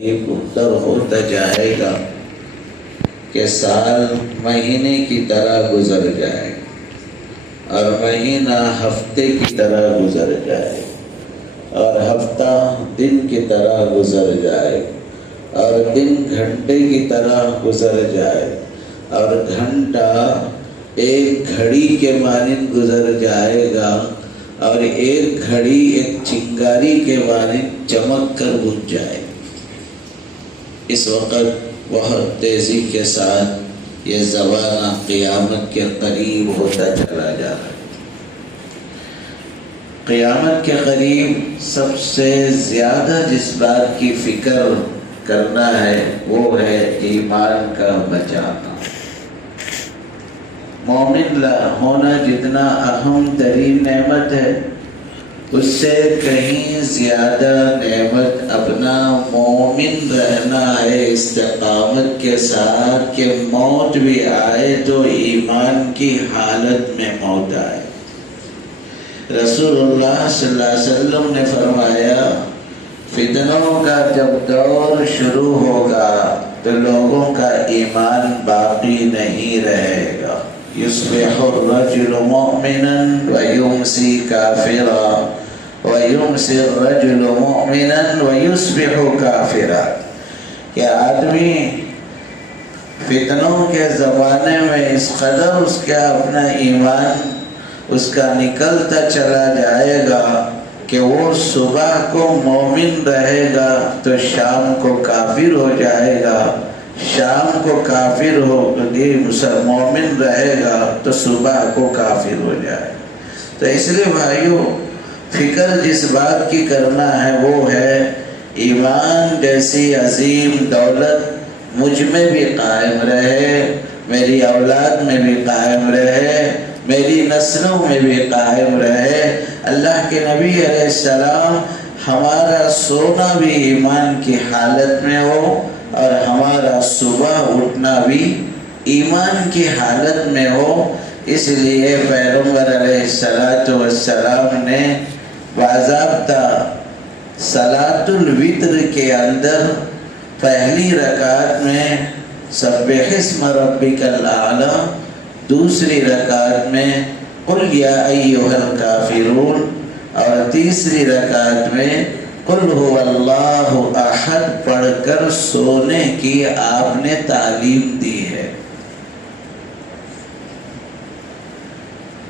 ایک اتر ہوتا جائے گا کہ سال مہینے کی طرح گزر جائے اور مہینہ ہفتے کی طرح گزر جائے اور ہفتہ دن کی طرح گزر جائے اور دن گھنٹے کی طرح گزر جائے اور گھنٹہ ایک گھڑی کے مانند گزر جائے گا اور ایک گھڑی ایک چنگاری کے مانند چمک کر بجھ جائے۔ اس وقت بہت تیزی کے ساتھ یہ زمانہ قیامت کے قریب ہوتا چلا جا رہا ہے۔ قیامت کے قریب سب سے زیادہ جس بات کی فکر کرنا ہے وہ ہے ایمان کا بچانا۔ مومن ہونا جتنا اہم ترین نعمت ہے، اس سے کہیں زیادہ نعمت اپنا مومن رہنا ہے استقامت کے ساتھ، کہ موت بھی آئے تو ایمان کی حالت میں موت آئے۔ رسول اللہ صلی اللہ علیہ وسلم نے فرمایا، فتنوں کا جب دور شروع ہوگا تو لوگوں کا ایمان باقی نہیں رہے گا۔ یصبح الرجل مؤمنا ویمسی کافرا ویمسی الرجل مؤمنا ویصبح کافرا، کہ آدمی فتنوں کے زمانے میں اس قدر اس کا اپنا ایمان اس کا نکلتا چلا جائے گا کہ وہ صبح کو مومن رہے گا تو شام کو کافر ہو جائے گا، شام کو کافر ہو مومن رہے گا تو صبح کو کافر ہو جائے۔ تو اس لیے بھائیو، فکر جس بات کی کرنا ہے وہ ہے ایمان جیسی عظیم دولت مجھ میں بھی قائم رہے، میری اولاد میں بھی قائم رہے، میری نسلوں میں بھی قائم رہے۔ اللہ کے نبی علیہ السلام ہمارا سونا بھی ایمان کی حالت میں ہو اور ہمارا صبح اٹھنا بھی ایمان کی حالت میں ہو۔ اس لیے پیغمبر علیہ السلام نے باضابطہ صلاۃ الوتر کے اندر پہلی رکعت میں سبح اسم ربک الاعلی، دوسری رکعت میں قل یا ایھا الکافرون اور تیسری رکعت میں قل هو اللہ احد پڑھ کر سونے کی آپ نے تعلیم دی ہے۔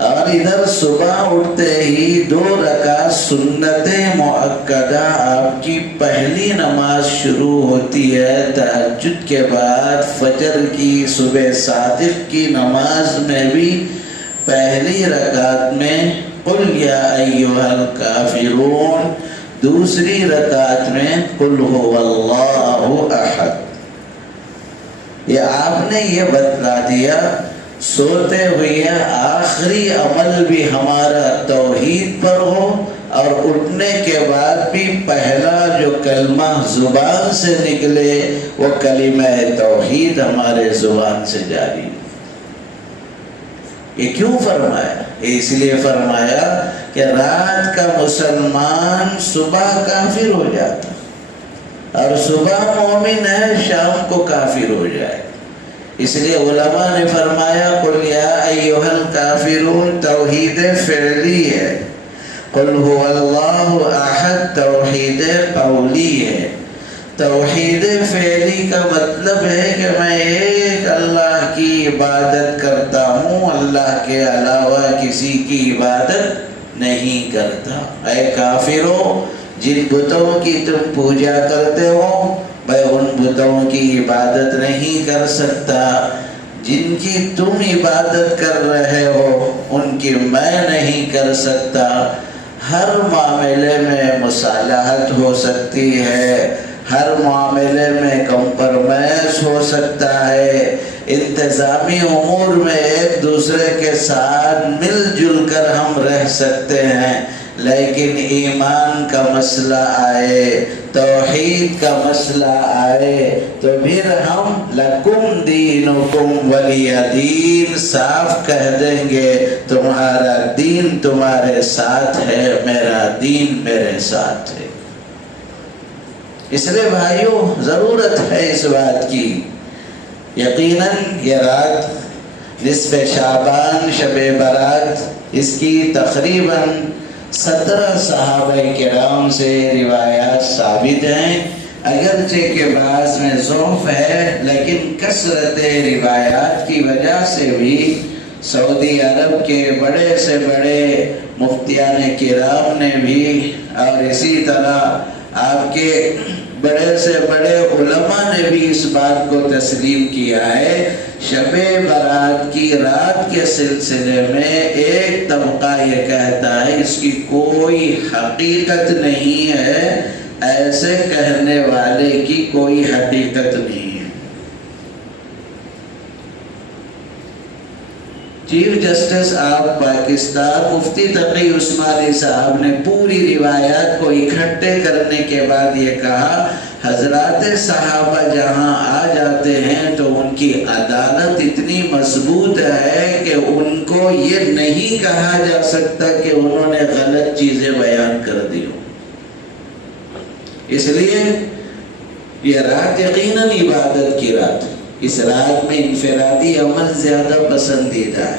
اور ادھر صبح اٹھتے ہی 2 رکعت سنت مؤکدہ آپ کی پہلی نماز شروع ہوتی ہے۔ تہجد کے بعد فجر کی صبح صادق کی نماز میں بھی پہلی رکعت میں قل یا ایھا الکافرون، دوسری رکعت میں قل هو اللہ احد۔ یہ آپ نے یہ بتلا دیا سوتے ہوئے آخری عمل بھی ہمارا توحید پر ہو اور اٹھنے کے بعد بھی پہلا جو کلمہ زبان سے نکلے وہ کلمہ توحید ہمارے زبان سے جاری۔ یہ کیوں فرمایا؟ اس لیے فرمایا کہ رات کا مسلمان صبح کافر ہو جاتا اور صبح مومن ہے شام کو کافر ہو جائے۔ اس لیے علماء نے فرمایا قل یا ایھا الکافرون توحید فعلی ہے، قل هو اللہ احد توحید قولی ہے۔ توحید فعلی کا مطلب ہے کہ میں ایک اللہ کی عبادت کرتا ہوں، اللہ کے علاوہ کسی کی عبادت نہیں کرتا۔ اے کافرو، جن بتوں کی تم پوجا کرتے ہو میں ان بتوں کی عبادت نہیں کر سکتا، جن کی تم عبادت کر رہے ہو ان کی میں نہیں کر سکتا۔ ہر معاملے میں مصالحت ہو سکتی ہے، ہر معاملے میں کمپرمائز ہو سکتا ہے، انتظامی امور میں ایک دوسرے کے ساتھ مل جل کر ہم رہ سکتے ہیں، لیکن ایمان کا مسئلہ آئے، توحید کا مسئلہ آئے تو پھر ہم لکم دینکم ولی دین صاف کہہ دیں گے، تمہارا دین تمہارے ساتھ ہے، میرا دین میرے ساتھ ہے۔ اس لیے بھائیوں ضرورت ہے اس بات کی. یقیناً یہ رات نصف شعبان شب برات اس کی تقریباً 17 صحابہ کرام سے روایات ثابت ہیں. اگرچہ کہ بعض میں ضعف ہے لیکن کثرت روایات کی وجہ سے بھی سعودی عرب کے بڑے سے بڑے مفتیان کرام نے بھی اور اسی طرح آپ کے بڑے سے بڑے علماء نے بھی اس بات کو تسلیم کیا ہے. شب برات کی رات کے سلسلے میں ایک طبقہ یہ کہتا ہے اس کی کوئی حقیقت نہیں ہے، ایسے کہنے والے کی کوئی حقیقت نہیں ہے. چیف جسٹس آف پاکستان مفتی تقی عثمانی صاحب نے پوری روایات کو اکٹھے کرنے کے بعد یہ کہا حضرات صحابہ جہاں آ جاتے ہیں تو ان کی عدالت اتنی مضبوط ہے کہ ان کو یہ نہیں کہا جا سکتا کہ انہوں نے غلط چیزیں بیان کر دی ہوں. اس لیے یہ رات یقیناً عبادت کی رات ہے. اس رات میں انفرادی عمل زیادہ پسندیدہ ہے.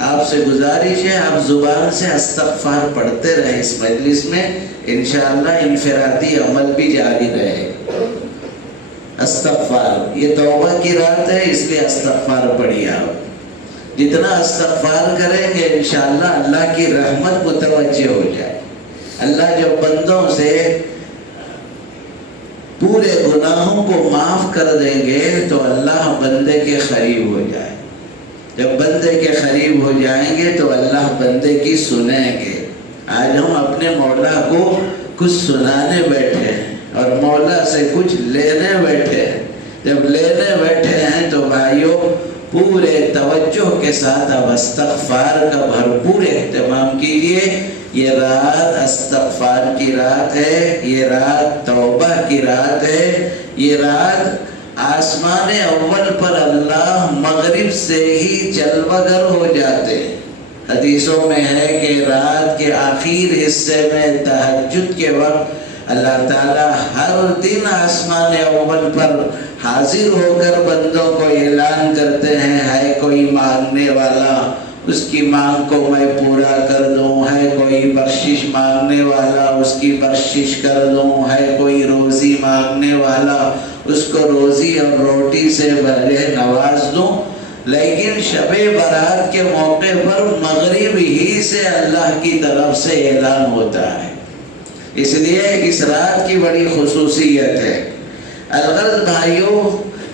آپ سے گزارش ہے آپ زبان سے استغفار پڑھتے رہے اس مجلس میں، انشاءاللہ انفرادی عمل بھی جاری رہے. استغفار یہ توبہ کی رات ہے اس لیے استغفار پڑھیے. آپ جتنا استغفار کریں گے انشاءاللہ اللہ کی رحمت متوجہ ہو جائے. اللہ جب بندوں سے پورے گناہوں کو معاف کر دیں گے تو اللہ بندے کے قریب ہو جائے. جب بندے کے قریب ہو جائیں گے تو اللہ بندے کی سنیں گے. آج ہم اپنے مولا کو کچھ سنانے بیٹھے ہیں اور مولا سے کچھ لینے بیٹھے ہیں. جب لینے بیٹھے ہیں تو بھائیوں پورے توجہ کے ساتھ اب استغفار کا بھرپور اہتمام کیجیے. یہ رات استغفار کی رات ہے، یہ رات توبہ کی رات ہے. یہ رات آسمان اول پر اللہ مغرب سے ہی جلوگر ہو جاتے ہیں. حدیثوں میں ہے کہ رات کے آخر حصے میں تہجد کے وقت اللہ تعالیٰ ہر دن آسمان اول پر حاضر ہو کر بندوں کو اعلان کرتے ہیں ہے کوئی مانگنے والا اس کی مانگ کو میں پورا کر دوں، ہے کوئی بخشش مانگنے والا اس کی بخشش کر دوں، ہے کوئی روزی مانگنے والا اس کو روزی اور روٹی سے بھرے نواز دوں. لیکن شب برات کے موقع پر مغرب ہی سے اللہ کی طرف سے اعلان ہوتا ہے. اس لیے اس رات کی بڑی خصوصیت ہے. الغرض بھائیوں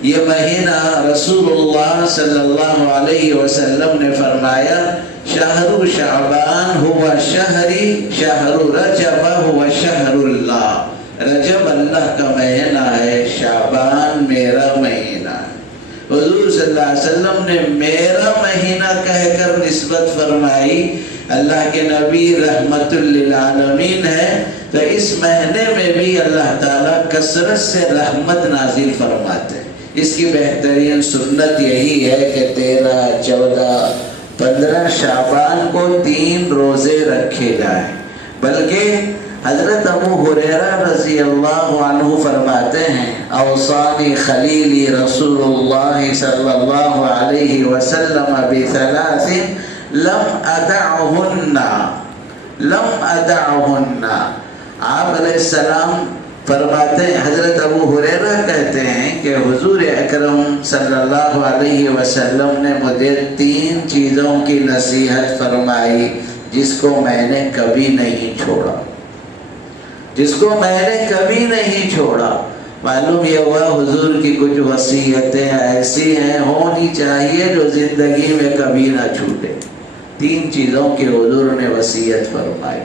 یہ مہینہ رسول اللہ صلی اللہ علیہ وسلم نے فرمایا شہر شعبان ہوا شہری شہر رجب ہوا شہر اللہ. رجب اللہ کا مہینہ ہے، شعبان میرا مہینہ ہے. حضور صلی اللہ علیہ وسلم نے میرا مہینہ کہہ کر نسبت فرمائی. اللہ کے نبی رحمت للعالمین ہے تو اس مہینے میں بھی اللہ تعالیٰ کثرت سے رحمت نازل فرماتے ہیں. اس کی بہترین سنت یہی ہے کہ 13, 14, 15 شعبان کو 3 روزے رکھے جائیں. بلکہ حضرت ابو ہریرہ رضی اللہ عنہ فرماتے ہیں اوصانی خلیلی رسول اللہ صلی اللہ علیہ وسلم بثلاث لم ادعہن. آپ علیہ السلام فرماتے ہیں حضرت ابو ہریرہ کہتے ہیں کہ حضور اکرم صلی اللہ علیہ وسلم نے مجھے 3 چیزوں کی نصیحت فرمائی جس کو میں نے کبھی نہیں چھوڑا. معلوم یہ ہوا حضور کی کچھ وصیتیں ایسی ہیں ہونی چاہیے جو زندگی میں کبھی نہ چھوٹے. 3 چیزوں کی حضور نے وصیت فرمائی.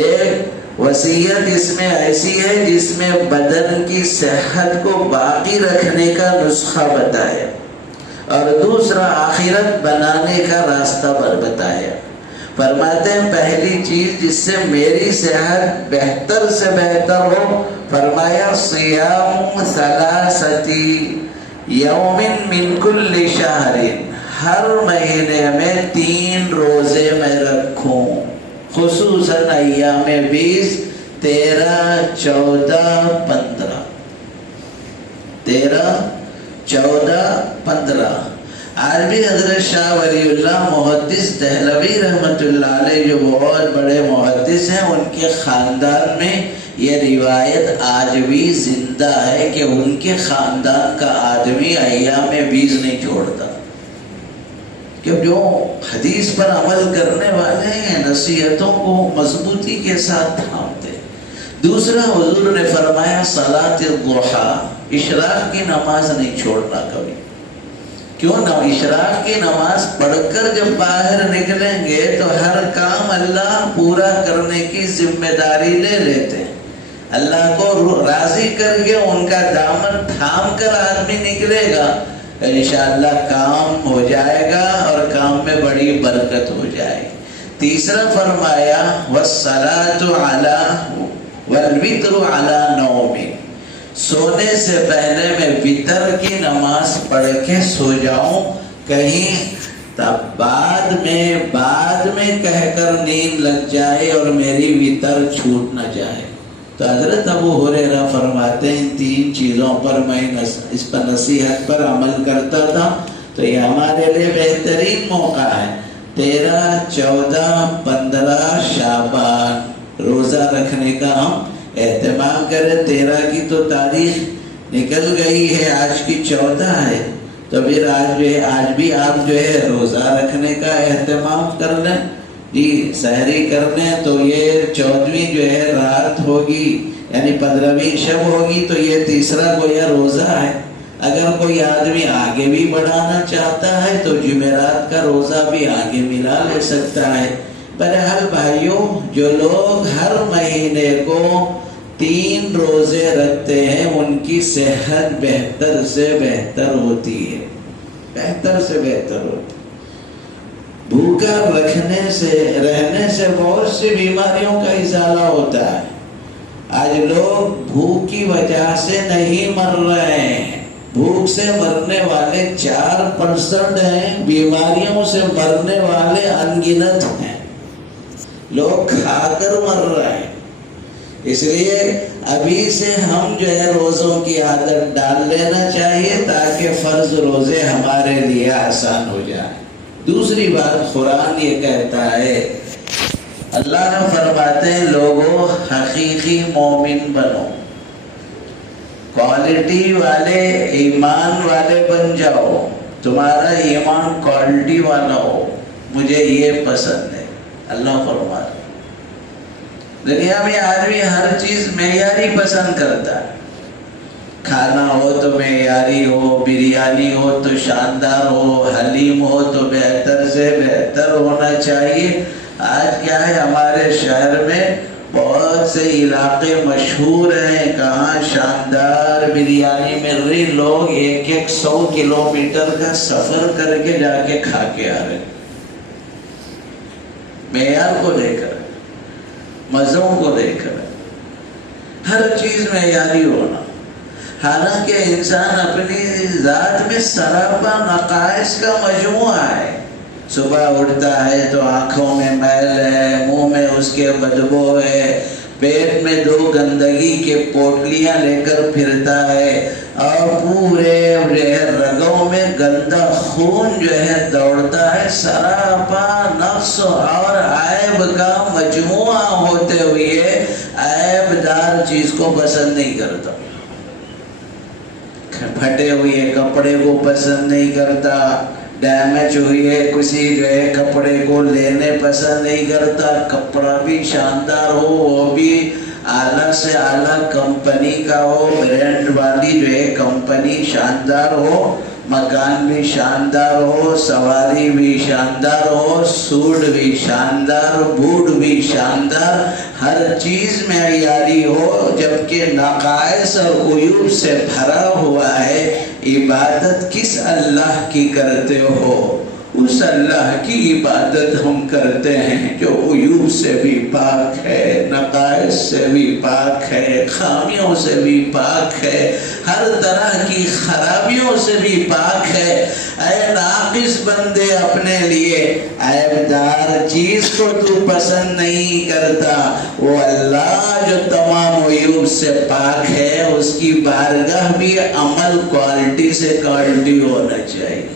ایک وصیت اس میں ایسی ہے جس میں بدن کی صحت کو باقی رکھنے کا نسخہ بتایا اور دوسرا آخرت بنانے کا راستہ بتایا. فرماتے ہیں پہلی چیز جس سے میری صحت بہتر سے بہتر ہو، فرمایا صیام 3 یوم من کل شہر. ہر مہینے میں 3 روزے میں رکھوں، خصوصاً ایام 20, 13, 14, 15. 13, 14, 15. آج بھی حضرت شاہ ولی اللہ محدث دہلوی رحمۃ اللہ علیہ جو بہت بڑے محدث ہیں، ان کے خاندان میں یہ روایت آج بھی زندہ ہے کہ ان کے خاندان کا آدمی ایام بیس نہیں چھوڑتا، کہ جو حدیث پر عمل کرنے والے ہیں نصیحتوں کو مضبوطی کے ساتھ تھامتے۔ دوسرا، حضور نے فرمایا صلاۃ الضحیٰ، اشراق کی نماز نہیں چھوڑنا کبھی۔ کیوں نہ؟ اشراق کی نماز پڑھ کر جب باہر نکلیں گے تو ہر کام اللہ پورا کرنے کی ذمہ داری لے لیتے ہیں۔ اللہ کو راضی کر کے ان کا دامن تھام کر آدمی نکلے گا، انشاءاللہ کام ہو جائے گا اور کام میں بڑی برکت ہو جائے گی۔ تیسرا فرمایا وَالصَّلَاةُ عَلَىٰ وَالْوِتْرُ عَلَىٰ نَوْمٍ، سونے سے پہلے میں وطر کی نماز پڑھ کے سو جاؤں، کہیں تب بعد میں کہہ کر نیند لگ جائے اور میری وطر چھوٹ نہ جائے۔ تو حضرت ابو ہریرہ فرماتے ہیں ان تین چیزوں پر میں اس پر نصیحت پر عمل کرتا تھا، تو یہ ہمارے لیے بہترین موقع ہے۔ 13، 14، 15 شعبان روزہ رکھنے کا ہم اہتمام کریں۔ 13 کی تو تاریخ نکل گئی ہے، آج کی 14 ہے، تو پھر آج بھی آپ جو ہے روزہ رکھنے کا اہتمام کر لیں جی، سحری کر لیں۔ تو یہ 14ویں جو ہے رات ہوگی، یعنی 15ویں شب ہوگی، تو یہ تیسرا گویا روزہ ہے۔ اگر کوئی آدمی آگے بھی بڑھانا چاہتا ہے تو جمعرات کا روزہ بھی آگے ملا لے سکتا ہے۔ بہرحال بھائیوں، جو لوگ ہر مہینے کو 3 روزے رکھتے ہیں ان کی صحت بہتر سے بہتر ہوتی ہے، بہتر سے بہتر ہوتی ہے۔ بھوکا رہنے سے بہت سی بیماریوں کا ازالہ ہوتا ہے۔ آج لوگ بھوک کی وجہ سے نہیں مر رہے ہیں، بھوک سے مرنے والے 4% ہیں، بیماریوں سے مرنے والے انگنت ہیں۔ لوگ کھا کر مر رہے ہیں۔ اس لیے ابھی سے ہم جو ہے روزوں کی عادت ڈال لینا چاہیے تاکہ فرض روزے ہمارے لیے آسان ہو جائیں۔ دوسری بات، قرآن یہ کہتا ہے، اللہ نے فرماتے ہیں لوگوں حقیقی مومن بنو، کوالٹی والے ایمان والے بن جاؤ، تمہارا ایمان کوالٹی والا ہو، مجھے یہ پسند ہے۔ اللہ فرماتا دنیا میں آدمی ہر چیز معیاری پسند کرتا ہے، کھانا ہو تو معیاری ہو، بریانی ہو تو شاندار ہو، حلیم ہو تو بہتر سے بہتر ہونا چاہیے۔ آج کیا ہے، ہمارے شہر میں بہت سے علاقے مشہور ہیں، کہاں شاندار بریانی مل رہی، لوگ 100 کلومیٹر کا سفر کر کے جا کے کھا کے آ رہے ہیں، معیار کو لے کر، مزوں کو لے کر، ہر چیز معیاری ہونا۔ حالانکہ انسان اپنی ذات میں سراپا نقائص کا مجموعہ ہے۔ صبح اٹھتا ہے تو آنکھوں میں میل ہے، منہ میں اس کے بدبو ہے، پیٹ میں 2 گندگی کے پوٹلیاں لے کر پھرتا ہے، اور پورے رگوں میں گندا خون جو ہے دوڑتا ہے۔ سراپا نقص اور عیب کا مجموعہ ہوتے ہوئے عیب دار چیز کو پسند نہیں کرتا، پھٹے ہوئے کپڑے کو پسند نہیں کرتا، ڈیمیج ہوئے کسی جو ہے کپڑے کو لینے پسند نہیں کرتا۔ کپڑا بھی شاندار ہو، وہ بھی اعلیٰ سے اعلیٰ کمپنی کا ہو، برانڈ والی جو ہے کمپنی شاندار ہو، مکان بھی شاندار ہو، سواری بھی شاندار ہو، سوٹ بھی شاندار، بوٹ بھی شاندار، ہر چیز معیاری ہو، جبکہ نقائص اور عیوب سے بھرا ہوا ہے۔ عبادت کس اللہ کی کرتے ہو؟ اس اللہ کی عبادت ہم کرتے ہیں جو عیوب سے بھی پاک ہے، نقائص سے بھی پاک ہے، خامیوں سے بھی پاک ہے، ہر طرح کی خرابیوں سے بھی پاک ہے۔ اے ناقص بندے، اپنے لیے عیبدار چیز کو تو پسند نہیں کرتا، وہ اللہ جو تمام عیوب سے پاک ہے اس کی بارگاہ بھی عمل کوالٹی سے کوالٹی ہونا چاہیے۔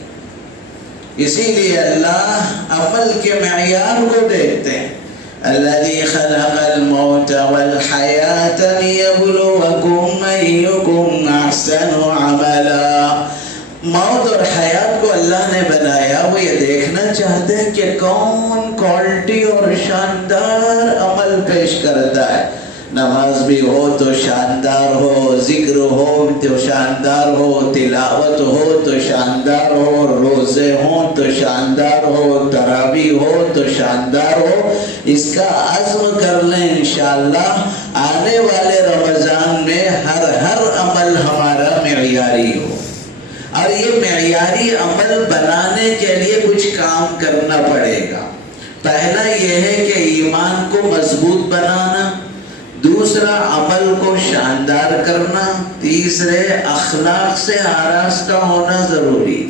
اسی لیے اللہ عمل کے معیار کو دیکھتے ہیں۔ الذی خلق الموت والحیات لیبلوکم ایکم احسن عملا۔ موت اور حیات کو اللہ نے بنایا، وہ یہ دیکھنا چاہتے ہیں کہ کون کوالٹی اور شاندار عمل پیش کرتا ہے۔ نماز بھی ہو تو شاندار ہو، ذکر ہو تو شاندار ہو، تلاوت ہو تو شاندار ہو، روزے ہوں تو شاندار ہو، تراویح ہو تو شاندار ہو۔ اس کا عزم کر لیں انشاءاللہ آنے والے رمضان میں ہر عمل ہمارا معیاری ہو۔ اور یہ معیاری عمل بنانے کے لیے کچھ کام کرنا پڑے گا۔ پہلا یہ ہے کہ ایمان کو مضبوط بنانا، دوسرا عمل کو شاندار کرنا، تیسرے اخلاق سے آراستہ ہونا ضروری۔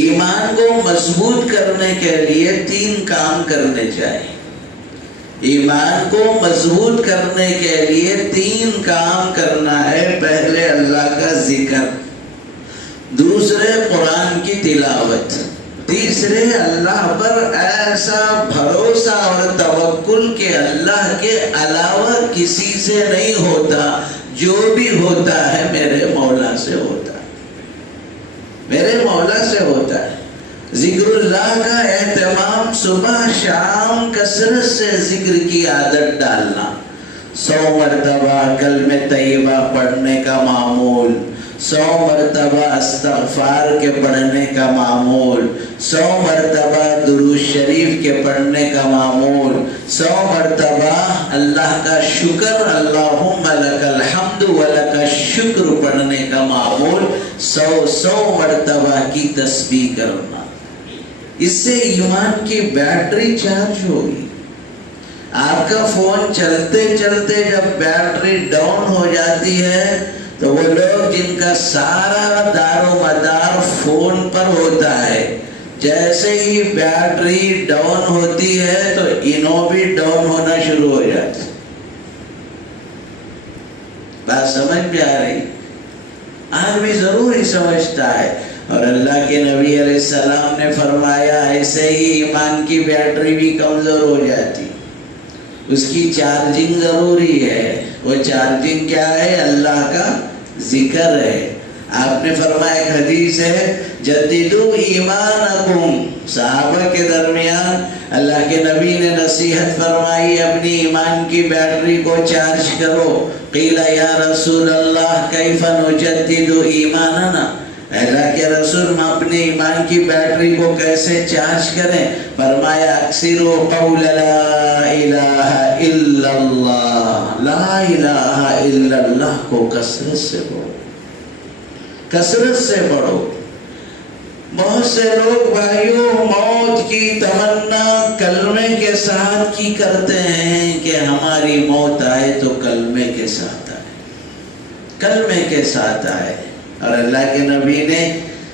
ایمان کو مضبوط کرنے کے لیے 3 کام کرنے چاہیے۔ ایمان کو مضبوط کرنے کے لیے 3 کام کرنا ہے۔ پہلے اللہ کا ذکر، دوسرے قرآن کی تلاوت، تیسرے اللہ پر ایسا بھروسہ اور توکل کہ اللہ کے علاوہ کسی سے نہیں ہوتا، جو بھی ہوتا ہے میرے مولا سے ہوتا ہے، میرے مولا سے ہوتا ہے۔ ذکر اللہ کا اہتمام، صبح شام کثرت سے ذکر کی عادت ڈالنا، 100 مرتبہ کلمہ طیبہ پڑھنے کا معمول، 100 مرتبہ استغفار کے پڑھنے کا معمول، 100 مرتبہ درود شریف کے پڑھنے کا معمول، 100 مرتبہ اللہ کا شکر، اللہم لک الحمد ولک الشکر پڑھنے کا معمول، 100 مرتبہ کی تسبیح کرنا۔ اس سے ایمان کی بیٹری چارج ہوگی۔ آپ کا فون چلتے چلتے جب بیٹری ڈاؤن ہو جاتی ہے تو وہ لوگ جن کا سارا دار و مدار فون پر ہوتا ہے، جیسے ہی بیٹری ڈاؤن ہوتی ہے تو انہوں بھی ڈاؤن ہونا شروع ہو جاتا ہے۔ بات سمجھ میں آ رہی؟ آدمی ضرور ہی سمجھتا ہے، اور اللہ کے نبی علیہ السلام نے فرمایا ایسے ہی ایمان کی بیٹری بھی کمزور ہو جاتی، اس کی چارجنگ ضروری ہے۔ وہ چارجنگ کیا ہے؟ اللہ کا ذکر ہے۔ آپ نے فرمایا، ایک حدیث ہے، جددو ایمانکم، صحابہ کے درمیان اللہ کے نبی نے نصیحت فرمائی، اپنی ایمان کی بیٹری کو چارج کرو۔ قیل یا رسول اللہ کیف نجدد ایماننا، اللہ کے رسول ہم اپنے ایمان کی بیٹری کو کیسے چارج کریں؟ فرمایا اکثروا قول لا الہ الا اللہ، لا الہ الا اللہ کو کثرت سے پڑھو، کثرت سے پڑھو۔ بہت سے لوگ بھائیوں موت کی تمنا کلمے کے ساتھ کی کرتے ہیں کہ ہماری موت آئے تو کلمے کے ساتھ آئے، کلمے کے ساتھ آئے۔ اور اللہ کے نبی نے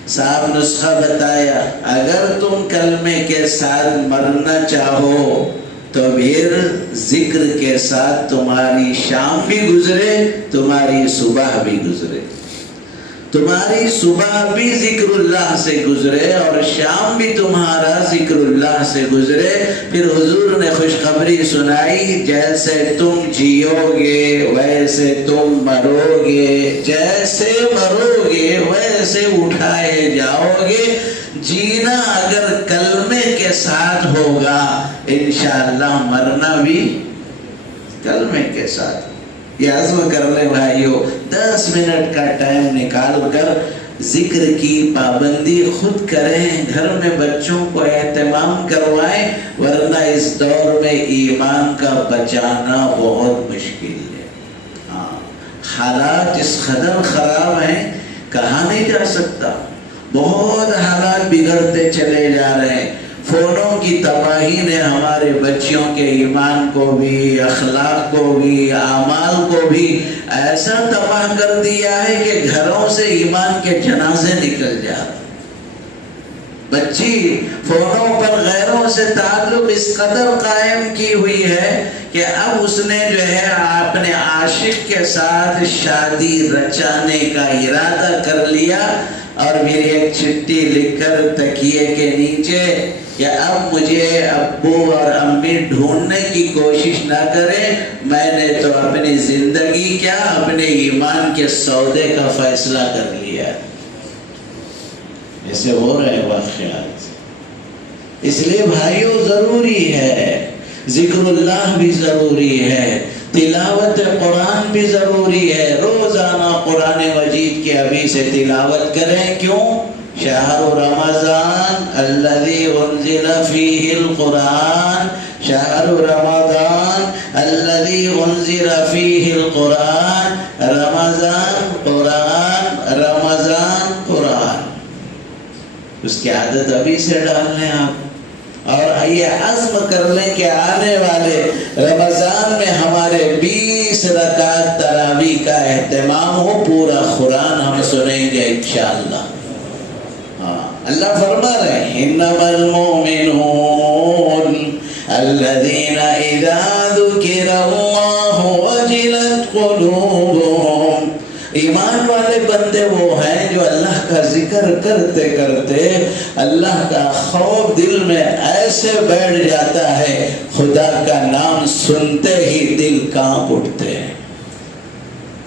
صاحب نسخہ بتایا، اگر تم کلمے کے ساتھ مرنا چاہو تو پھر ذکر کے ساتھ تمہاری شام بھی گزرے، تمہاری صبح بھی گزرے، تمہاری صبح بھی ذکر اللہ سے گزرے اور شام بھی تمہارا ذکر اللہ سے گزرے۔ پھر حضور نے خوشخبری سنائی، جیسے تم جیو گے ویسے تم مرو گے، جیسے مرو گے ویسے اٹھائے جاؤ گے۔ جینا اگر کلمے کے ساتھ ہوگا انشاءاللہ مرنا بھی کلمے کے ساتھ۔ یہ عزم کر لیں بھائیو، 10 منٹ کا ٹائم نکال کر ذکر کی پابندی خود کریں، گھر میں بچوں کو اہتمام کروائیں، ورنہ اس دور میں ایمان کا بچانا بہت مشکل ہے۔ حالات اس قدر خراب ہیں، کہا نہیں جا سکتا۔ بہت حالات بگڑتے چلے جا رہے ہیں۔ فونوں کی تباہی نے ہمارے بچیوں کے ایمان کو بھی، اخلاق کو بھی، اعمال کو بھی ایسا تباہ کر دیا ہے کہ گھروں سے ایمان کے جنازے نکل جاتے۔ بچی فونوں پر غیروں سے تعلق اس قدر قائم کی ہوئی ہے کہ اب اس نے جو ہے اپنے عاشق کے ساتھ شادی رچانے کا ارادہ کر لیا، اور پھر ایک چٹھی لکھ کر تکیے کے نیچے کہ اب مجھے ابو اور امی ڈھونڈنے کی کوشش نہ کریں، میں نے تو اپنی زندگی کیا اپنے ایمان کے سودے کا فیصلہ کر لیا۔ ایسے ہو رہے واقعات۔ اس لیے بھائیو ضروری ہے، ذکر اللہ بھی ضروری ہے، تلاوت قرآن بھی ضروری ہے۔ روزانہ قرآن مجید کی ابھی سے تلاوت کریں۔ کیوں؟ شہر رمضان الذی انزل فیہ القرآن، شہر رمضان الذی انزل فیہ القرآن، رمضان قرآن، رمضان قرآن۔ اس کی عادت ابھی سے ڈال لیں آپ، اور یہ عزم کر لیں کہ آنے والے رمضان میں ہمارے 20 رکعت تراویح کا اہتمام ہو، پورا قرآن ہم سنیں گے انشاءاللہ۔ اللہ فرما رہے ہیں انما المؤمنون الذین اذا ذکر اللہ وجلت قلوبهم، ایمان والے بندے وہ ہیں جو اللہ کا ذکر کرتے کرتے اللہ کا خوف دل میں ایسے بیٹھ جاتا ہے، خدا کا نام سنتے ہی دل کانپ اٹھتے ہیں۔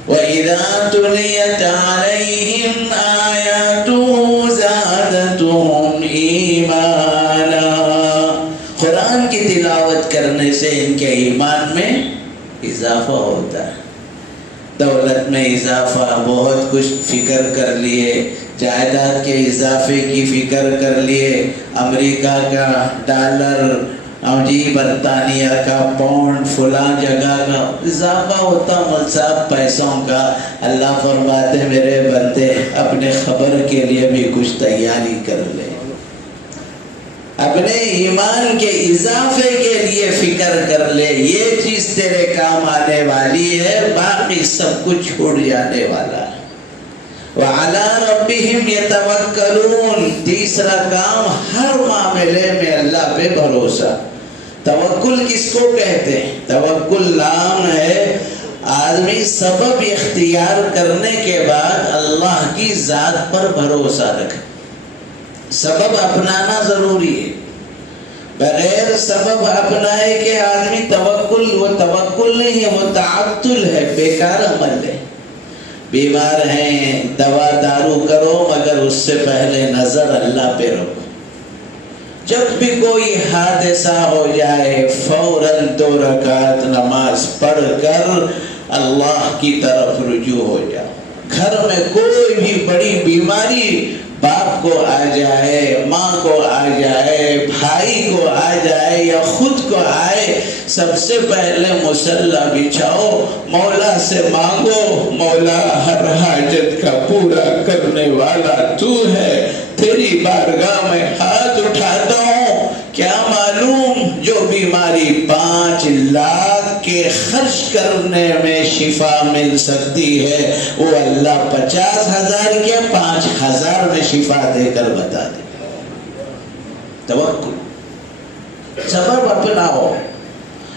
وَإِذَا تُلِيَتْ عَلَيْهِمْ آيَاتُهُ زَادَتْهُمْ إِيمَانًا، قرآن کی تلاوت کرنے سے ان کے ایمان میں اضافہ ہوتا ہے، دولت میں اضافہ، بہت کچھ فکر کر لیے، جائیداد کے اضافے کی فکر کر لیے، امریکہ کا ڈالر، برطانیہ کا پاؤنڈ، فلاں جگہ کا اضافہ ہوتا ملصاب پیسوں کا۔ اللہ فرماتے میرے بندے اپنے خبر کے لیے بھی کچھ تیاری کر لے، اپنے ایمان کے اضافے کے لیے فکر کر لے، یہ چیز تیرے کام آنے والی ہے، باقی سب کچھ چھوڑ جانے والا ہے۔ وَعَلَىٰ رَبِّهِمْ يَتَوَكَّلُونَ، تیسرا کام ہر معاملے میں اللہ پہ بھروسہ۔ توکل کس کو کہتے ہیں؟ توکل نام ہے آدمی سبب اختیار کرنے کے بعد اللہ کی ذات پر بھروسہ رکھے۔ سبب اپنانا ضروری ہے، بغیر سبب اپنائے کہ آدمی توکل، وہ توکل نہیں ہے، وہ تعطل ہے، بیکار عمل ہے۔ بیمار ہیں، دوا دارو کرو، مگر اس سے پہلے نظر اللہ پہ رکھو۔ جب بھی کوئی حادثہ ہو جائے فوراً 2 رکعت نماز پڑھ کر اللہ کی طرف رجوع ہو جاؤ۔ گھر میں کوئی بھی بڑی بیماری باپ کو آ جائے، ماں کو آ جائے، بھائی کو آ جائے یا خود کو آئے، سب سے پہلے مصلی بچھاؤ، مولا سے مانگو، مولا ہر حاجت کا پورا کرنے والا تو ہے، تیری بارگاہ میں ہاتھ اٹھاتا ہوں، کیا معلوم جو بیماری 5 لاکھ کے خرچ کرنے میں شفا مل سکتی ہے وہ اللہ 50,000 کے 5,000 میں شفا دے کر بتا دے۔ توکل، سبب اپناؤ،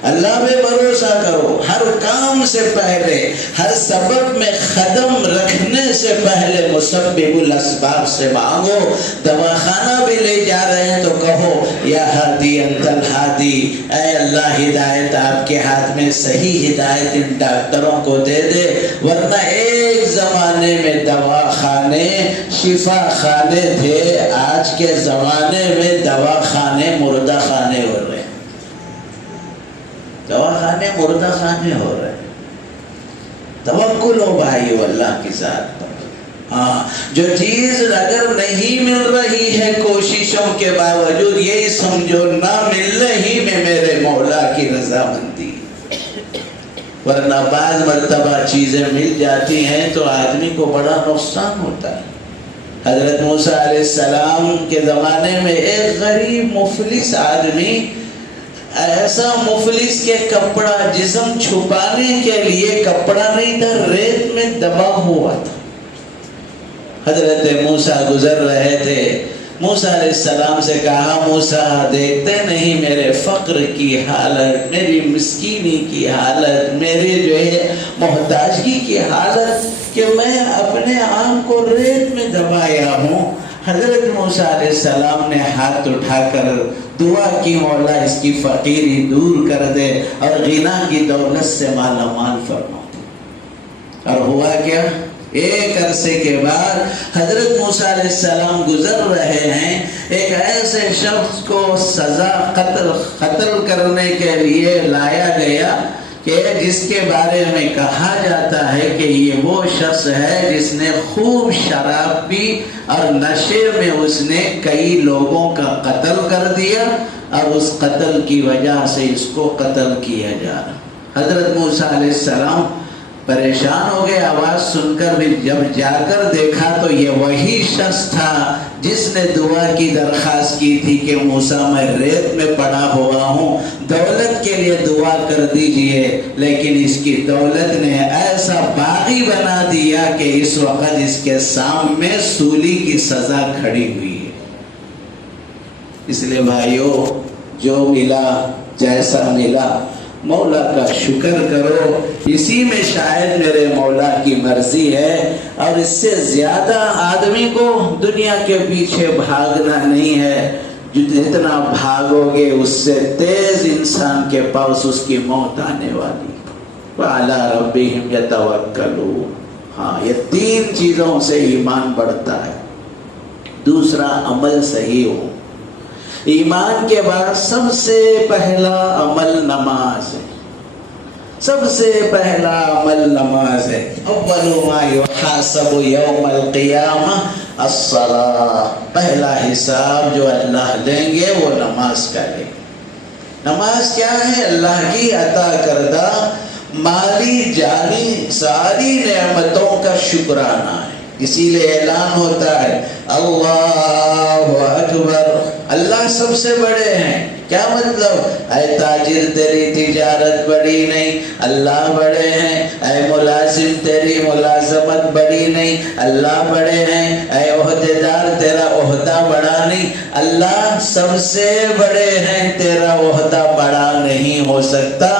اللہ پہ بھروسہ کرو، ہر کام سے پہلے، ہر سبب میں قدم رکھنے سے پہلے مسبب الاسباب سے مانگو۔ دواخانہ بھی لے جا رہے ہیں تو کہو یا ہادی انت الہادی، اے اللہ ہدایت آپ کے ہاتھ میں، صحیح ہدایت ان ڈاکٹروں کو دے دے، ورنہ ایک زمانے میں دواخانے شفا خانے تھے، آج کے زمانے میں دواخانے مردہ خانے ہو رہے ہیں، دواخانے مردہ خانے ہو رہے ہیں۔ توکل ہو بھائیو اللہ کی ذات پر۔ ہاں، جو چیز اگر نہیں مل رہی ہے کوششوں کے باوجود، یہی سمجھو نہ ملنے ہی میں میرے مولا کی رضامندی، ورنہ بعض مرتبہ چیزیں مل جاتی ہیں تو آدمی کو بڑا نقصان ہوتا ہے۔ حضرت موسیٰ علیہ السلام کے زمانے میں ایک غریب مفلس آدمی، ایسا مفلس کے کپڑا جسم چھپانے کے لیے کپڑا نہیں تھا، ریت میں دبا ہوا تھا۔ حضرت موسیٰ گزر رہے تھے، موسیٰ علیہ السلام سے کہا موسیٰ دیکھتے نہیں میرے فقر کی حالت، میری مسکینی کی حالت، میری جو ہے محتاجگی کی حالت کہ میں اپنے آنکھ کو ریت میں دبایا ہوں۔ حضرت موسیٰ علیہ السلام نے ہاتھ اٹھا کر دعا کی، مولا اس کی فقیری دور کر دے اور غنا کی دولت سے مالا مال فرما دے۔ اور ہوا کیا؟ ایک عرصے کے بعد حضرت موسیٰ علیہ السلام گزر رہے ہیں، ایک ایسے شخص کو سزا قتل کرنے کے لیے لایا گیا کہ جس کے بارے میں کہا جاتا ہے کہ یہ وہ شخص ہے جس نے خوب شراب پی اور نشے میں اس نے کئی لوگوں کا قتل کر دیا، اور اس قتل کی وجہ سے اس کو قتل کیا جا رہا۔ حضرت موسیٰ علیہ السلام پریشان ہو گئے، آواز سن کر بھی جب جا کر دیکھا تو یہ وہی شخص تھا جس نے دعا کی درخواست کی تھی کہ موسیٰ میں ریت میں پڑا ہوا ہوں، دولت کے لیے دعا کر دیجئے، لیکن اس کی دولت نے ایسا باغی بنا دیا کہ اس وقت اس کے سامنے سولی کی سزا کھڑی ہوئی ہے۔ اس لیے بھائیو، جو ملا جیسا ملا مولا کا شکر کرو، اسی میں شاید میرے مولا کی مرضی ہے، اور اس سے زیادہ آدمی کو دنیا کے پیچھے بھاگنا نہیں ہے۔ جتنا بھاگو گے اس سے تیز انسان کے پاس اس کی موت آنے والی۔ وَعَلَىٰ رَبِّهِمْ يَتَوَكَّلُونَ۔ ہاں، یہ تین چیزوں سے ایمان بڑھتا ہے۔ دوسرا، عمل صحیح ہو۔ ایمان کے بعد سب سے پہلا عمل نماز ہے، سب سے پہلا عمل نماز ہے۔ اول ما یحاسب یوم القیامہ الصلاۃ، پہلا حساب جو اللہ دیں گے وہ نماز کا لیں گے۔ نماز کیا ہے؟ اللہ کی عطا کردہ مالی جانی ساری نعمتوں کا شکرانہ ہے۔ اسی لیے اعلان ہوتا ہے اللہ اکبر، اللہ سب سے بڑے ہیں۔ کیا مطلب؟ اے تاجر تیری تجارت بڑی نہیں، اللہ بڑے ہیں۔ اے ملازم تیری ملازمت بڑی نہیں، اللہ بڑے ہیں۔ اے عہدیدار تیرا عہدہ بڑا نہیں، اللہ سب سے بڑے ہیں، تیرا عہدہ بڑا نہیں ہو سکتا۔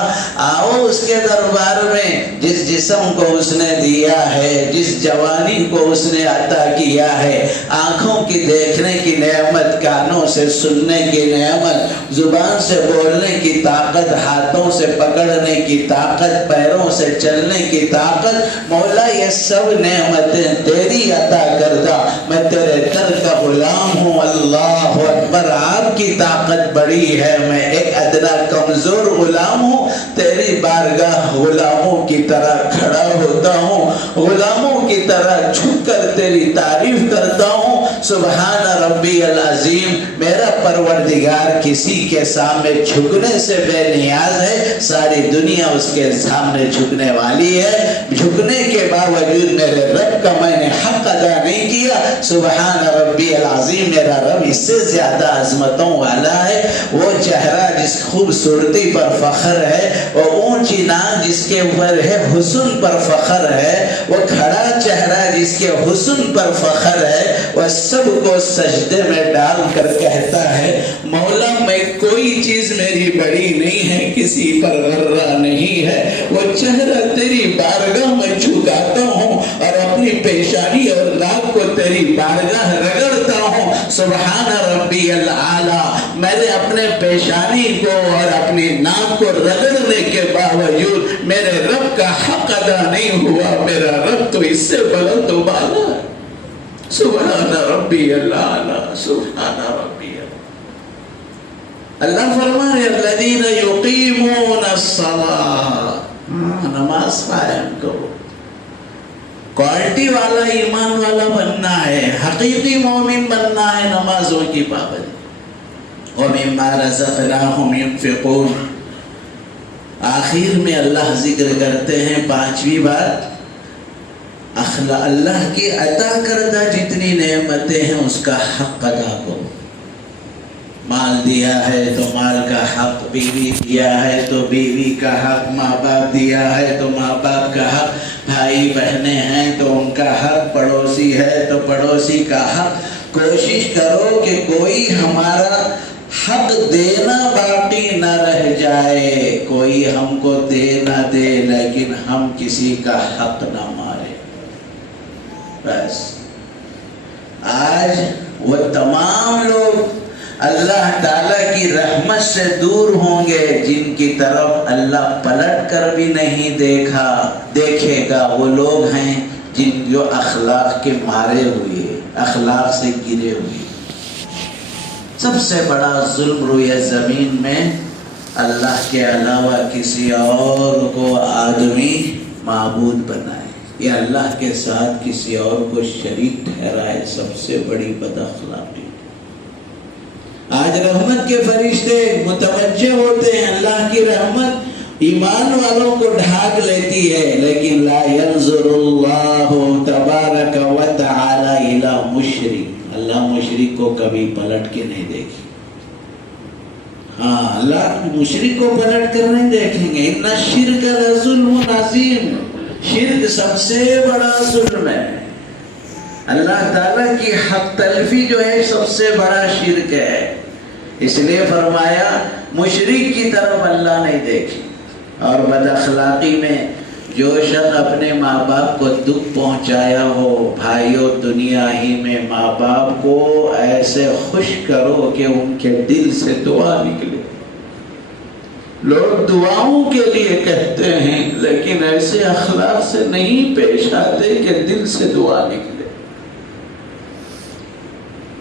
آؤ اس کے دربار میں، جس جسم کو اس نے دیا ہے، جس جوانی کو اس نے عطا کیا ہے، آنکھوں کی دیکھنے کی نعمت، کانوں سے سننے کی نعمت، زبان سے بولنے کی طاقت، ہاتھوں سے پکڑنے کی طاقت، پیروں سے چلنے کی طاقت، مولا یہ سب نعمتیں تیری عطا کردہ، میں تیرے در کا غلام ہوں۔ اللہ اکبر، آپ کی طاقت بڑی ہے، میں ایک ادنا کمزور غلام ہوں، تیری بارگاہ غلاموں کی طرح کھڑا ہوتا ہوں، غلاموں کی طرح جھک کر تیری تعریف کرتا ہوں۔ سبحان ربی العظیم، میرا پروردگار کسی کے سامنے جھکنے سے بے نیاز ہے، ساری دنیا اس کے سامنے جھکنے والی ہے، جھکنے کے باوجود میرے رب کا میں نے حق ادا نہیں کیا۔ سبحان ربی العظیم، میرا رب اس سے زیادہ عظمتوں والا ہے۔ وہ چہرہ جس خوبصورتی پر فخر ہے، وہ اونچی ناک جس کے اوپر ہے، حسن پر فخر ہے، وہ کھڑا چہرہ جس کے حسن پر فخر ہے، وہ سب کو سجدے میں ڈال کر کہتا ہے مولا میں کوئی چیز میری بڑی نہیں ہے، کسی پر غرہ نہیں ہے، وہ چہرہ تیری بارگاہ میں جھکاتا ہوں اور اپنی پیشانی اور ناک کو تیری بارگاہ رگڑتا ہوں۔ سبحان ربی العالی، میں نے اپنے پیشانی کو اور اپنی ناک کو رگڑنے کے باوجود میرے رب کا حق ادا نہیں ہوا، میرا رب تو اس سے بلند و بالا ہے۔ سبحان ربی العالی، سبحان ربی اللہ فرما رہے الذین یقیمون الصلاۃ، نماز قائم کرو۔ کوالٹی والا ایمان والا بننا ہے، حقیقی مومن بننا ہے، نمازوں کی پابندی۔ وَمِمَّا رَزَقْنَاهُمْ يُنْفِقُونَ، آخر میں اللہ ذکر کرتے ہیں پانچویں بات، اللہ کی عطا کردہ جتنی نعمتیں ہیں اس کا حق ادا کرو. مال دیا ہے تو مال کا حق، بیوی دیا ہے تو بیوی کا حق، ماں باپ دیا ہے تو ماں باپ کا حق، بھائی بہنیں ہیں تو ان کا حق، پڑوسی ہے تو پڑوسی کا حق. کوشش کرو کہ کوئی ہمارا حق دینا باقی نہ رہ جائے. کوئی ہم کو دے نہ دے لیکن ہم کسی کا حق نہ مارے. بس آج وہ تمام لوگ اللہ تعالیٰ کی رحمت سے دور ہوں گے جن کی طرف اللہ پلٹ کر بھی نہیں دیکھے گا. وہ لوگ ہیں جن جو اخلاق کے مارے ہوئے، اخلاق سے گرے ہوئے. سب سے بڑا ظلم روئے زمین میں اللہ کے علاوہ کسی اور کو آدمی معبود بنائے یا اللہ کے ساتھ کسی اور کو شریک ٹھہرائے. سب سے بڑی بد اخلاقی. آج رحمت کے فرشتے متوجہ ہوتے ہیں، اللہ کی رحمت ایمان والوں کو ڈھانک لیتی ہے، لیکن لا ينظر اللہ تبارک و تعالی الی مشرک. اللہ مشرک کو کبھی پلٹ کے نہیں دیکھے. ہاں، اللہ مشرک کو پلٹ کر نہیں دیکھیں گے. ان الشرک لظلم عظیم. شرک سب سے بڑا ظلم ہے. اللہ تعالیٰ کی حق تلفی جو ہے سب سے بڑا شرک ہے. اس لیے فرمایا مشرک کی طرف اللہ نہیں دیکھی. اور بد اخلاقی میں جو شخص اپنے ماں باپ کو دکھ پہنچایا ہو، بھائیوں دنیا ہی میں ماں باپ کو ایسے خوش کرو کہ ان کے دل سے دعا نکلے. لوگ دعاؤں کے لیے کہتے ہیں لیکن ایسے اخلاق سے نہیں پیش آتے کہ دل سے دعا نکلے.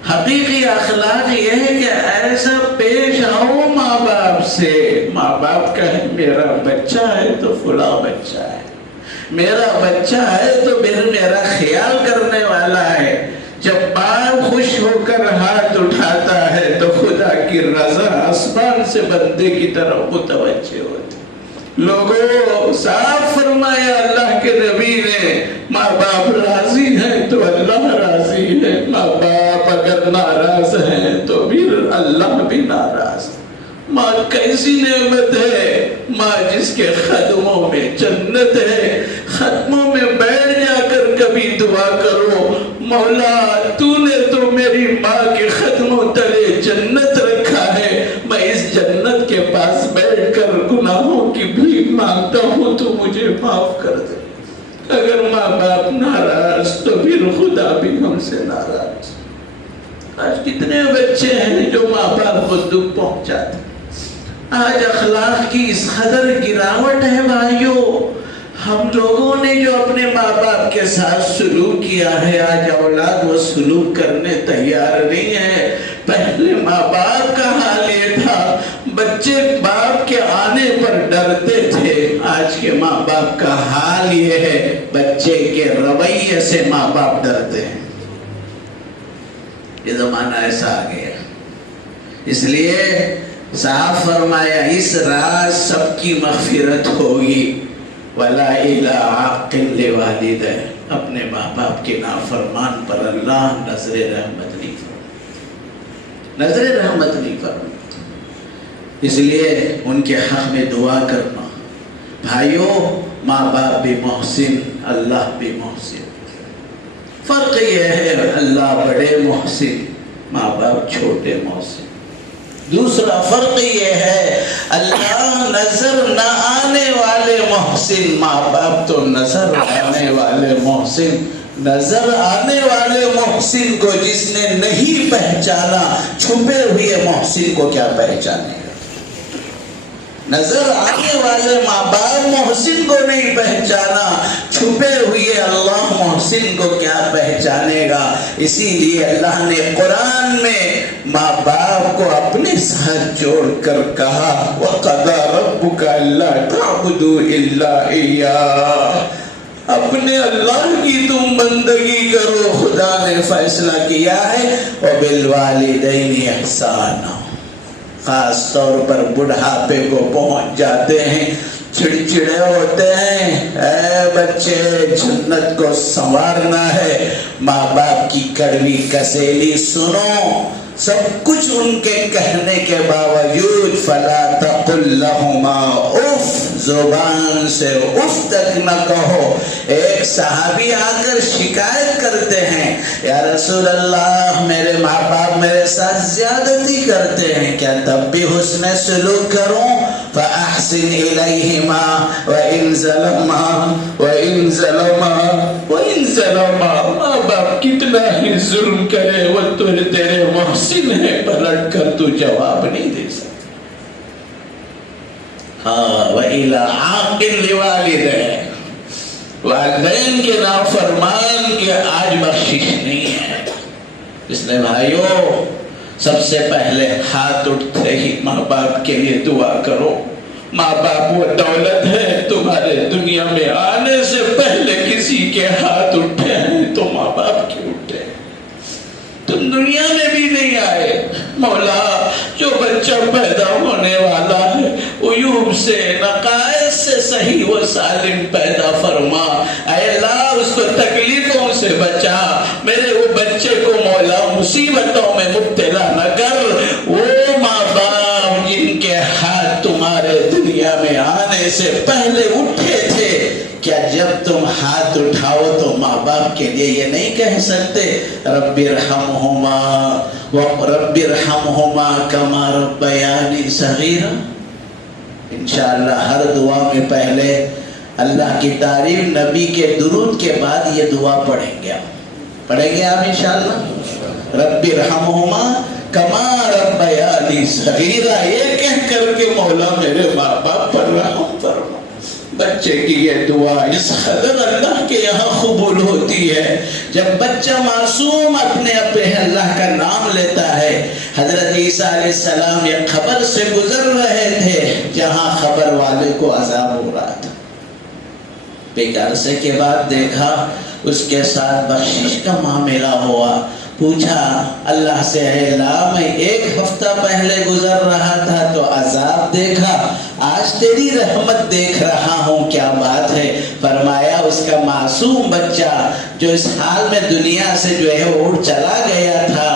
حقیقی اخلاق یہ ہے کہ ایسا پیش آؤ ماں باپ سے. ماں باپ کہے میرا بچہ ہے تو فلاں بچہ ہے، میرا بچہ ہے تو میرا خیال کرنے والا ہے. جب باپ خوش ہو کر ہاتھ اٹھاتا ہے تو خدا کی رضا آسمان سے بندے کی طرف متوجہ ہوتی. لوگوں صاف فرمایا اللہ کے نبی نے، ماں باپ راضی ہیں تو اللہ راضی ہے، ماں باپ اگر ناراض ہیں تو بھی اللہ بھی ناراض. ماں کیسی نعمت ہے، ماں جس کے قدموں میں جنت ہے. قدموں میں بیٹھ جا کر کبھی دعا کرو، مولا تو نے تو میری ماں کے قدموں تلے جنت رکھا ہے، میں اس جنت کے پاس بیٹھ کر گناہوں کی بھیک مانگتا ہوں تو مجھے معاف کر دے. اگر ماں باپ ناراض تو پھر خدا بھی ہم سے ناراض. آج کتنے بچے ہیں جو ماں باپ کو دکھ پہنچاتے. آج اخلاق کی اس قدر گراوٹ ہے بھائیوں. ہم لوگوں نے جو اپنے ماں باپ کے ساتھ سلوک کیا ہے، آج اولاد وہ سلوک کرنے تیار نہیں ہے. پہلے ماں باپ کا حال یہ تھا، بچے باپ کے آنے پر ڈرتے تھے. آج کے ماں باپ کا حال یہ ہے، بچے کے رویے سے ماں باپ ڈرتے ہیں. یہ زمانہ ایسا آ گیا. اس لیے صاف فرمایا اس رات سب کی مغفرت ہوگی. وَلَا إِلَىٰ عَاقٍ لِوَالِدَيْهِ. اپنے ماں باپ کے نافرمان پر اللہ نظر رحمت نہیں فرماتا، نظر رحمت نہیں فرماتا. اس لیے ان کے حق میں دعا کرنا. بھائیوں ماں باپ بھی محسن، اللہ بھی محسن. فرق یہ ہے اللہ بڑے محسن، ماں باپ چھوٹے محسن. دوسرا فرق یہ ہے اللہ نظر نہ آنے والے محسن، ماں باپ تو نظر آنے والے محسن. نظر آنے والے محسن کو جس نے نہیں پہچانا، چھپے ہوئے محسن کو کیا پہچانے گا. نظر آنے والے ماں باپ محسن کو نہیں پہچانا، چھپے ہوئے اللہ محسن کو کیا پہچانے گا. اسی لیے اللہ نے قرآن میں ماں باپ کو اپنے ساتھ جوڑ کر کہا وَقَضَىٰ رَبُّكَ أَلَّا تَعْبُدُوا إِلَّا إِيَّاهُ. اپنے اللہ کی تم بندگی کرو. خدا نے فیصلہ کیا ہے وَبِالْوَالِدَيْنِ إِحْسَانًا. خاص طور پر بڑھاپے کو پہنچ جاتے ہیں چڑچڑے ہوتے ہیں. اے بچے، جنت کو سنوارنا ہے، ماں باپ کی کڑوی کسیلی سنو. سب کچھ ان کے کہنے کے باوجود فلا تقل لہما اف، زبان سے اف تک نہ کہو. ایک صحابی آ کر شکایت کرتے ہیں، یا رسول اللہ میرے ماں باپ میرے ساتھ زیادتی کرتے ہیں، کیا تب بھی حسن سلوک کروں؟ فاحسن الیہما وان ظلما وان ظلما وان ظلما. ماں باپ کتنا ہی ظلم کرے وہ تیرے محسن ہے، پلٹ کر تو جواب نہیں دے سکتا. ہاں وَإِلَىٰ عَاقٍ لِوَالِدَيْهِ، والدین کے نافرمان کے آج بخشش نہیں ہے. اس لیے بھائیو، سب سے پہلے ہاتھ اٹھتے ہی ماں باپ کے لیے دعا کرو. ماں باپ وہ دولت ہے، تمہارے دنیا میں آنے سے پہلے کسی کے ہاتھ اٹھے ہیں تو ماں باپ کے اٹھے. تم دنیا میں بھی نہیں آئے. مولا، جو بچہ پیدا ہونے والا ہے عیوب سے، نقائص سے صحیح و سالم پیدا فرما. اے اللہ، اس کو تکلیفوں سے بچا. میرے وہ بچے کو مولا مصیبتوں میں مبتلا نہ کر. وہ ماں باپ جن کے ہاتھ تمہارے دنیا میں آنے سے پہلے اٹھے تھے، کیا جب تم ہاتھ اٹھاؤ تو ماں باپ کے لیے یہ نہیں کہہ سکتے رب ارحمہما رب ارحمہما کما ربیانی صغیرا؟ انشاءاللہ ہر دعا میں پہلے اللہ کی تعریف، نبی کے درود کے بعد یہ دعا پڑھیں گے آپ انشاءاللہ. رب ارحمہما کما ربیانی صغیرا، یہ کہہ کر کے مولا میرے ماں باپ پر رحم فرما. بچے کی یہ دعا اس قدر اللہ کے یہاں قبول ہوتی ہے. جب بچہ معصوم اپنے اللہ کا نام لیتا ہے. حضرت عیسیٰ علیہ السلام یہ خبر سے گزر رہے تھے جہاں خبر والے کو عذاب ہو رہا تھا. ایک عرصے کے بعد دیکھا اس کے ساتھ بخشش کا معاملہ ہوا. پوچھا اللہ سے، اے اللہ میں ایک ہفتہ پہلے گزر رہا تھا تو عذاب دیکھا، آج تیری رحمت دیکھ رہا ہوں، کیا بات ہے؟ فرمایا اس کا معصوم بچہ جو اس حال میں دنیا سے جو ہے اڑ چلا گیا تھا،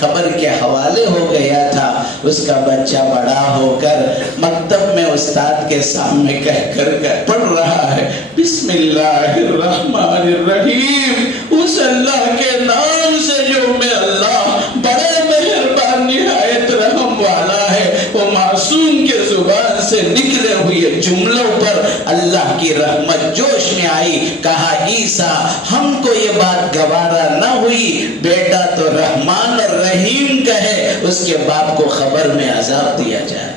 خبر کے حوالے ہو گیا تھا، اس کا بچہ بڑا ہو کر مکتب میں استاد کے سامنے کہہ کر پڑھ رہا ہے بسم اللہ الرحمن الرحیم، اس اللہ کے نام سے جو میں اللہ بڑے مہربان نہایت رحم والا ہے. وہ معصوم کے زبان سے نکلے ہوئے جملوں پر اللہ کی رحمت جوش میں آئی. کہا عیسیٰ ہم کو یہ بات گوارا نہ ہوئی، بیٹا تو رحمان اور رحیم کہے، اس کے باپ کو خبر میں عذاب دیا جائے.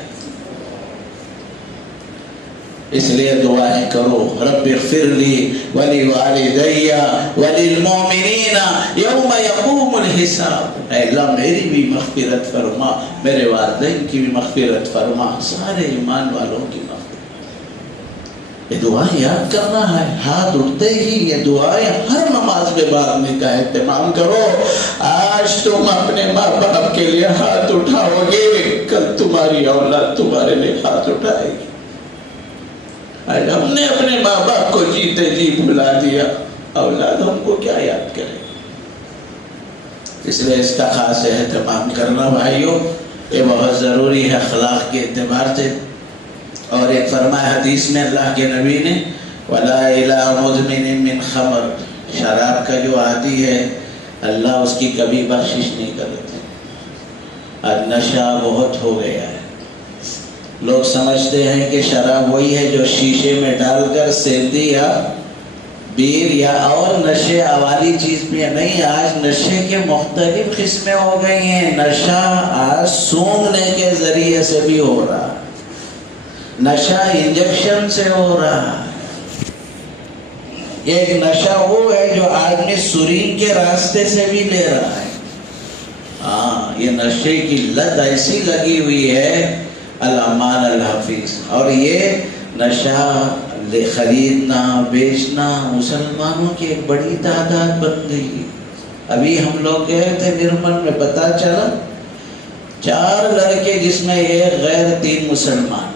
اس لیے دعائیں کرو رب اغفر لی ولوالدی وللمؤمنین یوم یقوم الحساب. اے اللہ میری بھی مغفرت فرما، میرے والدین کی بھی مغفرت فرما، سارے ایمان والوں کی مغفرت. یہ دعا یاد کرنا ہے. ہاتھ اٹھتے ہی یہ دعائیں ہر نماز میں پڑھنے کا اہتمام کرو. آج تم اپنے ماں باپ کے لیے ہاتھ اٹھاؤ گے، کل تمہاری اولاد تمہارے لیے ہاتھ اٹھائے گی. آج ہم نے اپنے ماں باپ کو جیتے جی بھلا دیا، اولاد ہم کو کیا یاد کرے؟ اس لیے اس کا خاص اہتمام کرنا بھائیوں یہ بہت ضروری ہے اخلاق کے اعتبار سے. اور ایک فرمایا حدیث میں اللہ کے نبی نے وَلَا إِلَىٰ مُدْمِنٍ مِّنْ خَمَرٍ، شراب کا جو عادی ہے اللہ اس کی کبھی بخشش نہیں کرتے. آج نشہ بہت ہو گیا ہے. لوگ سمجھتے ہیں کہ شراب وہی ہے جو شیشے میں ڈال کر سیندی یا بیر یا اور نشے والی چیز بھی ہے. نہیں، آج نشے کے مختلف قسمیں ہو گئی ہیں. نشہ آج سونگنے کے ذریعے سے بھی ہو رہا ہے، نشہ انجیکشن سے ہو رہا ہے. ایک نشہ وہ ہے جو آدمی سرین کے راستے سے بھی لے رہا ہے. ہاں، یہ نشے کی لت ایسی لگی ہوئی ہے الامان الحفیظ. اور یہ نشہ خریدنا بیچنا مسلمانوں کی ایک بڑی تعداد بن گئی. ابھی ہم لوگ گئے تھے نرمل میں، پتا چلا 4 لڑکے جس میں ایک غیر 3 مسلمان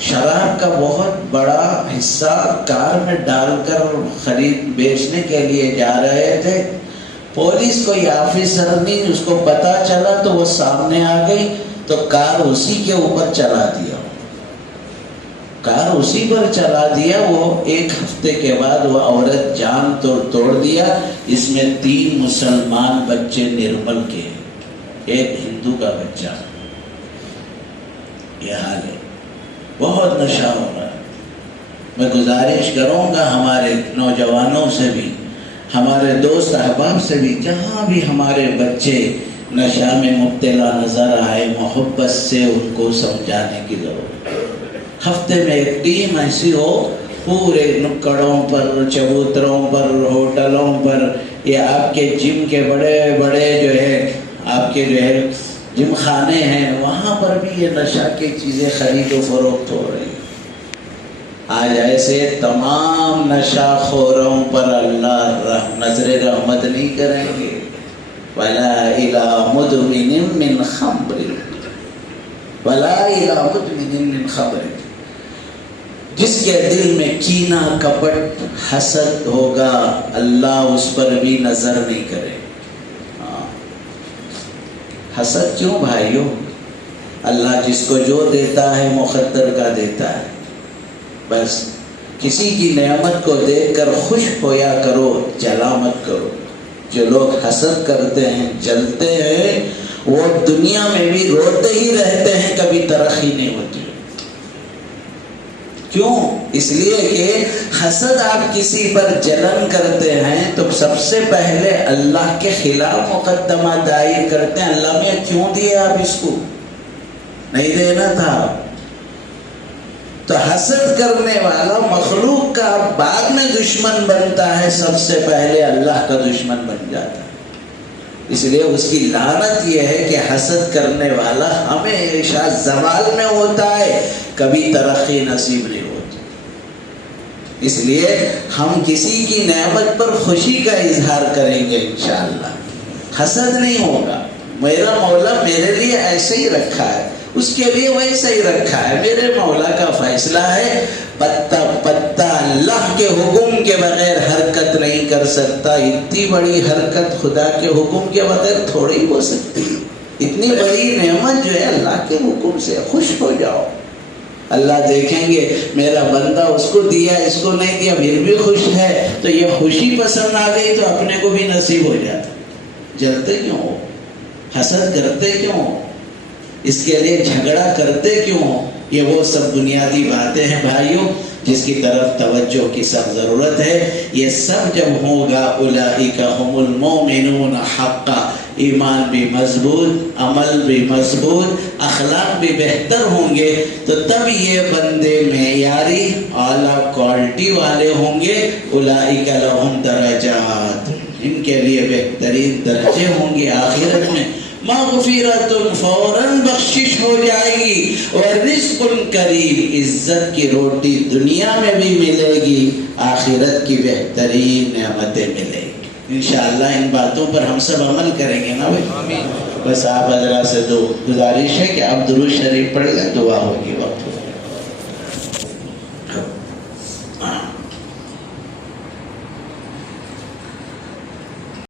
شراب کا بہت بڑا حصہ کار میں ڈال کر خرید بیچنے کے لیے جا رہے تھے. پولیس کوئی آفیسر نہیں، اس کو پتا چلا تو وہ سامنے آ گئی تو کار اسی کے اوپر چلا دیا. کار اسی پر چلا دیا. وہ ایک ہفتے کے بعد وہ عورت جان توڑ دیا. اس میں 3 مسلمان بچے نرمل کے، ایک ہندو کا بچہ. یہ حال ہے. بہت نشہ ہو رہا ہے. میں گزارش کروں گا ہمارے نوجوانوں سے بھی، ہمارے دوست احباب سے بھی، جہاں بھی ہمارے بچے نشہ میں مبتلا نظر آئے، محبت سے ان کو سمجھانے کی ضرورت ہے. ہفتے میں ایک ٹیم ایسی ہو، پورے نکڑوں پر، چبوتروں پر، ہوٹلوں پر، یا آپ کے جم کے بڑے بڑے جو ہے آپ کے جو ہے جم خانے ہیں، وہاں پر بھی یہ نشہ کی چیزیں خرید و فروخت ہو رہی. آج ایسے تمام نشہ خوروں پر اللہ نظر رحمت نہیں کریں گے. وَلَا إِلَى مُدْمِنٍ مِّنْ خَمْرٍ وَلَا إِلَى مُدْمِنٍ مِّنْ خَمْرٍ. جس کے دل میں کینہ، کپٹ، حسد ہوگا، اللہ اس پر بھی نظر نہیں کرے. حسد کیوں بھائیو؟ اللہ جس کو جو دیتا ہے مقدر کا دیتا ہے. بس کسی کی نعمت کو دیکھ کر خوش ہویا کرو، جلا مت کرو. جو لوگ حسد کرتے ہیں، جلتے ہیں، وہ دنیا میں بھی روتے ہی رہتے ہیں، کبھی ترقی نہیں ہوتی. کیوں؟ اس لیے کہ حسد آپ کسی پر جلن کرتے ہیں تو سب سے پہلے اللہ کے خلاف مقدمہ دائر کرتے ہیں. اللہ میں کیوں دیے آپ اس کو؟ نہیں دینا تھا. تو حسد کرنے والا مخلوق کا بعد میں دشمن بنتا ہے، سب سے پہلے اللہ کا دشمن بن جاتا ہے. اس لیے اس کی لعنت یہ ہے کہ حسد کرنے والا ہمیشہ زوال میں ہوتا ہے، کبھی ترقی نصیب نہیں ہوتی. اس لیے ہم کسی کی نعمت پر خوشی کا اظہار کریں گے انشاءاللہ. حسد نہیں ہوگا. میرا مولا میرے لیے ایسے ہی رکھا ہے، اس کے لیے ویسا ہی رکھا ہے. میرے مولا کا فیصلہ ہے. پتا پتا اللہ کے حکم کے بغیر حرکت نہیں کر سکتا. اتنی بڑی حرکت خدا کے حکم کے بغیر تھوڑی ہو سکتی. اتنی بڑی نعمت جو ہے اللہ کے حکم سے. خوش ہو جاؤ. اللہ دیکھیں گے میرا بندہ اس کو دیا، اس کو نہیں دیا، پھر بھی خوش ہے، تو یہ خوشی پسند آ گئی تو اپنے کو بھی نصیب ہو جاتا. جلتے کیوں ہو؟ حسد کرتے کیوں ہو؟ اس کے لیے جھگڑا کرتے کیوں ہو؟ یہ وہ سب بنیادی باتیں ہیں بھائیوں جس کی طرف توجہ کی سب ضرورت ہے. یہ سب جب ہوگا اولئک هم المؤمنون حقا، ایمان بھی مضبوط، عمل بھی مضبوط، اخلاق بھی بہتر ہوں گے، تو تب یہ بندے معیاری اعلیٰ کوالٹی والے ہوں گے. اولئک لهم درجات، ان کے لیے بہترین درجے ہوں گے آخرت میں. مغفرت، فوراً بخشش ہو جائے گی، اور رزق کریم، عزت کی روٹی دنیا میں بھی ملے گی، آخرت کی بہترین نعمتیں ملے گی. انشاءاللہ ان باتوں پر ہم سب عمل کریں گے نا بھائی. بس آپ حضرات سے گزارش ہے کہ آپ درود شریف پڑھ لیں، دعا ہوگی.